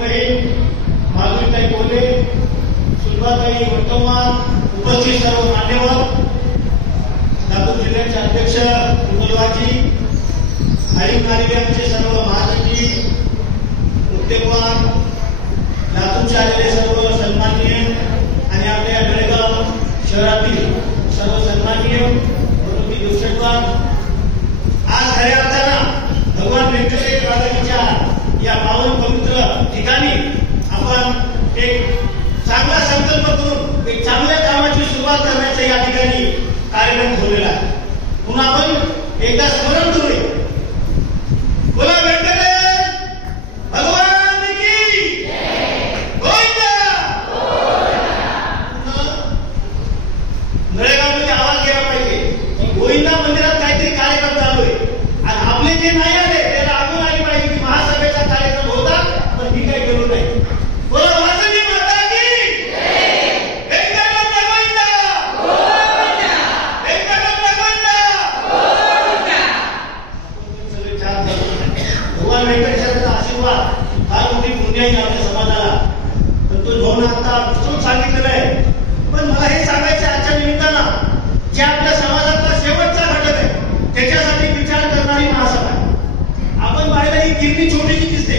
बहीण माधुरीताई कोल्हे, सुलभाताई वर्तमान, उपस्थित सर्व मान्यवर, लातूर जिल्ह्याचे अध्यक्ष कुंदलवाजी, आयुक्त कार्यालयाचे सर्व महासचिव, मुक्तेवार, लातूरचे आलेले सर्व सन्माननीय आणि आपल्या बेळगाव शहरातील सर्व सन्माननीय प्रमुख दिवसेकर, आज खऱ्या अर्थानं भगवान व्यंकटेश राजाच्या या पावन पवित्र ठिकाणी आपण एक चांगला संकल्प करून एक चांगल्या कामाची सुरुवात करण्याचा या ठिकाणी कार्यक्रम ठेवलेला आहे. म्हणून आपण एकदा स्मरण करूया, बोला व्यंकटेश भगवान की गोविंदा. नळेगावमध्ये आवाज गेला पाहिजे, गोविंदा मंदिरात काहीतरी कार्यक्रम चालू आहे आणि आपले जे नाही आले त्याला आठवण आली पाहिजे की महासभेचा कार्यक्रम होता पण ही काही गेलो नाही. बोला वासनी माता की व्यंकटेश गोविंदा, व्यंकटेश गोविंदा. सगळे छान भगवान व्यंकटेशाचा आशीर्वाद फार मोठी पुण्य आहे आपल्या समाजाला. पण तो जोन आता विस्तृत सांगितलेला आहे. पण मला हे सांगायचं आजच्या निमित्तानं जे आपल्या समाजातला शेवटचा घटक आहे त्याच्यासाठी विचार करणारी महासभा आहे. आपण पाहिलं ही गिरणी छोटीशी दिसते,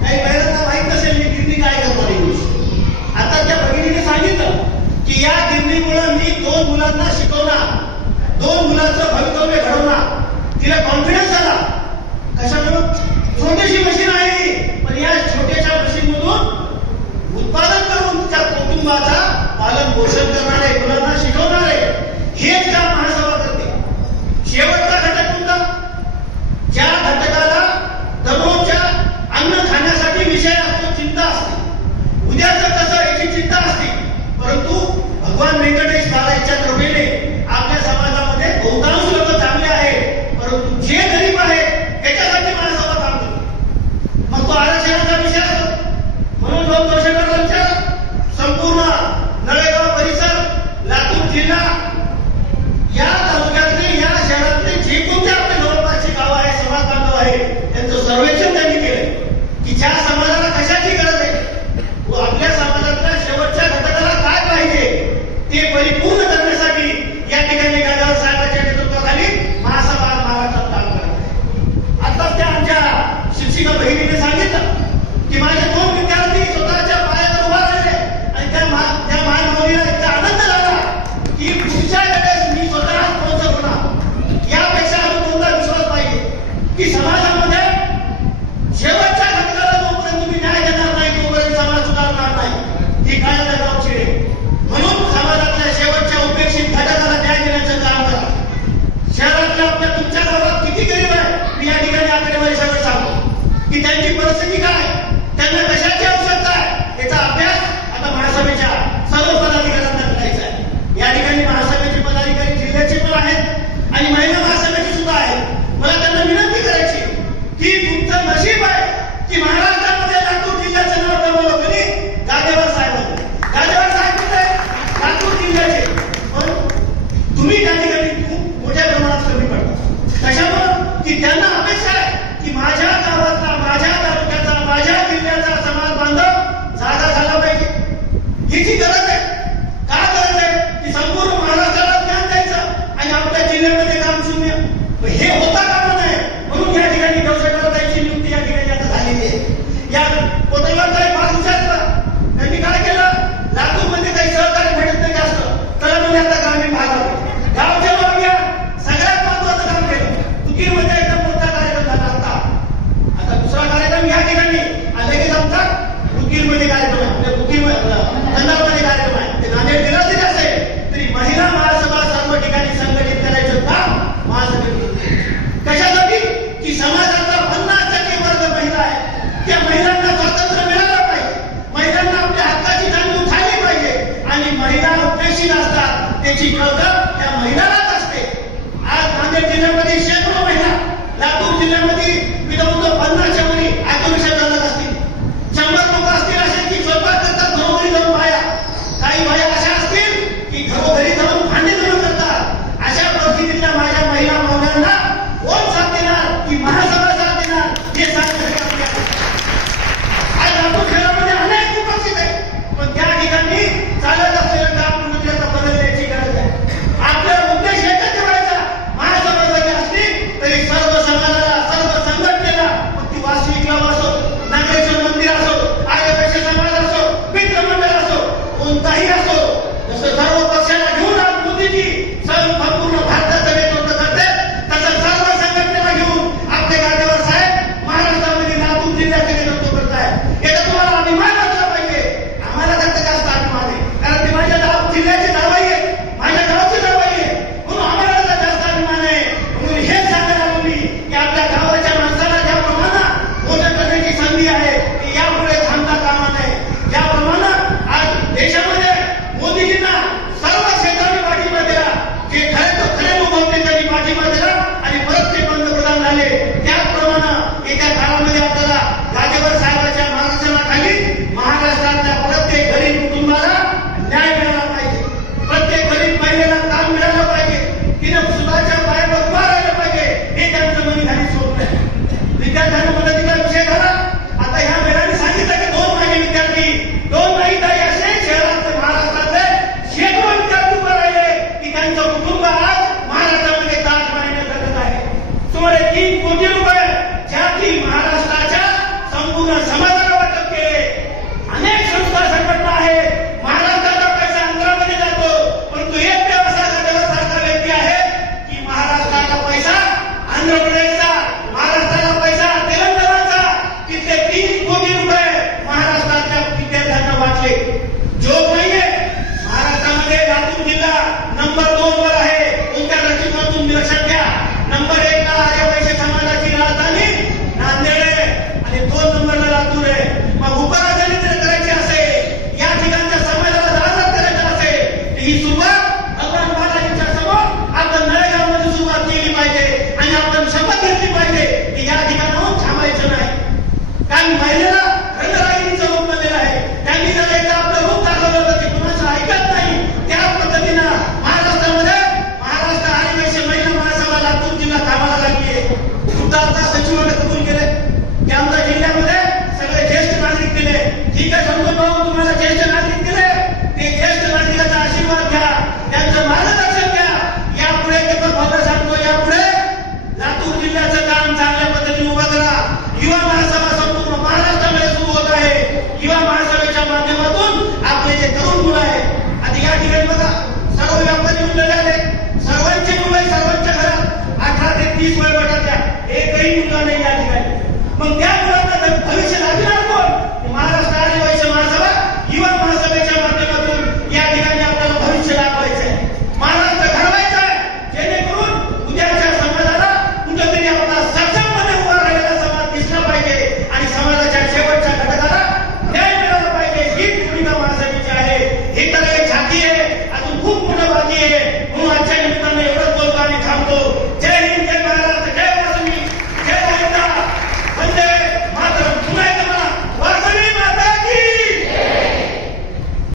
काही महिलांना माहित नसेल ही गिरणी काय करणार आहे. आता त्या भगिनीने सांगितलं की या गिरणीमुळे मी 2 मुलांना शिकवणार, 2 मुलांचं भवितव्य घडवणार. तिला कॉन्फिडन्स आला. कशामुळे? छोटीशी मशीन आहे पण या छोट्याशा मशीन मधून उत्पादन करून त्या कुटुंबाचा पालन पोषण करणारे, मुलांना शिकवणारे हेच काम महासभा करते. शेवटचा घटक कोणता? ज्या घटकाला दररोजच्या अन्न खाण्यासाठी विषय असतो, चिंता असते, उद्याचं कसं याची चिंता असते. परंतु भगवान व्यंकटेश बाबाच्या कृपेने आपल्या समाजामध्ये बहुतांश लोक चांगले आहेत, परंतु जे गरीब आहेत त्याच्यासाठी महासभा काम करते. मग तो आरक्षणाचा विषय असतो. म्हणून 2 वर्षानंतर संपूर्ण नळेगाव परिसर, लातूर जिल्हा, या तालुक्यातले, या शहरातले जे कोणते आपले जवळपासची गाव आहे, समाज बांधव आहे, त्यांचं सर्वेक्षण त्यांनी केलं की ज्या समाजाला कशाची गरज आहे व आपल्या समाजातल्या शेवटच्या घटकाला काय पाहिजे ते परिपूर्ण करण्यासाठी या ठिकाणी गादावर साहेबांच्या नेतृत्वाखाली महासभा महाराष्ट्रात काम करत आहे. आताच त्या आमच्या शिक्षिका बहिणीने सांगितलं की माझे 2 विद्यार्थी स्वतःच्या पायावर उभा राहिले आणि त्या मायमाऊलीला इतका आनंद झाला की पुढच्या वेळेस मी स्वतः स्पॉन्सर होणार. यापेक्षा अजून कोणता विश्वास पाहिजे की समाजामध्ये शेवटच्या घटकाला जोपर्यंत तुम्ही न्याय देणार नाही तोपर्यंत समाज सुधारणार नाही. ही काय गावची आहे. म्हणून समाजातल्या शेवटच्या उपेक्षित घटकाला न्याय देण्याचं काम करा. शहरातल्या आपल्या तुमच्या गावात किती गरीब आहे मी या ठिकाणी आकडेवारी सगळं सांगतो की त्यांची परिस्थिती काय, त्यांना कशाची आवश्यकता आहे याचा अभ्यास आता महासभेच्या सर्व पदाधिकाऱ्यांना करायचा आहे. या ठिकाणी महासभेचे पदाधिकारी जिल्ह्याचे पण आहेत आणि महिला महासभेचे सुद्धा आहेत. मला त्यांना विनंती करायची की तुमचं नशीब आहे की महाराष्ट्रामध्ये लातूर जिल्ह्याचं नाव कमवलं कधी गादेवार साहेबांनी. गादेवार साहेब कुठे? लातूर जिल्ह्याचे. पण तुम्ही त्या ठिकाणी खूप मोठ्या प्रमाणात कमी पडता. कशामुळे? की त्यांना अपेक्षा आहे की माझ्या गावातला, माझ्या तालुक्याचा, माझ्या जिल्ह्याचा समाज बांधव जागा झाला पाहिजे. हिची गरज आहे. का गरज आहे? की संपूर्ण महाराष्ट्राला ज्ञान द्यायचं आणि आपल्या जिल्ह्यामध्ये काम शून्य. हे होता कामा नये. म्हणून या ठिकाणी गौशाळाची नियुक्ती या ठिकाणी आता झालेली आहे. या कोतवालताई फार हुशार होता. त्यांनी काय केलं? लातूरमध्ये काही सहकार्य भेटत नाही जास्त, तर आम्ही आता ग्रामीण भागात गावच्या अभियान सगळ्यात महत्वाचं काम केलं. तुकीमध्ये एकदम मोठा कार्यक्रम झाला होता. आता दुसरा कार्यक्रम या ठिकाणी लगेच आमचा तुकीमध्ये कार्यक्रम आहे, कंधारमध्ये कार्यक्रम आहे. ते नांदेड जिल्हा जरी असेल तरी महिला महासभा सर्व ठिकाणी संघटित करायचं काम महासभेत. कशासाठी? की समाजातला 50% वर्ग महिला आहे. त्या महिलांना स्वातंत्र्य मिळालं पाहिजे, महिलांना आपल्या हक्काची जाणीव झाली पाहिजे आणि महिला उपेक्षित असतात त्याची कळकळ त्या महिलालाच असते. आज नांदेड जिल्ह्यामध्ये शेकडो महिला, लातूर जिल्ह्यामध्ये मी जवळजवळ 50च्या वरी आत्मविश्वास चालत असतील. 100 लोक असतील असे की स्वयंपाक करतात घरोघरी जाऊन बाया. काही बाया अशा असतील की घरोघरी जाऊन भांडी धुणं करतात. अशा परिस्थितीतल्या माझ्या महिला मावल्यांना कोण साथ देणार की महासभा साथ देणार हे सांगण्यासाठी आज लातूर एकही मुद्दा नाही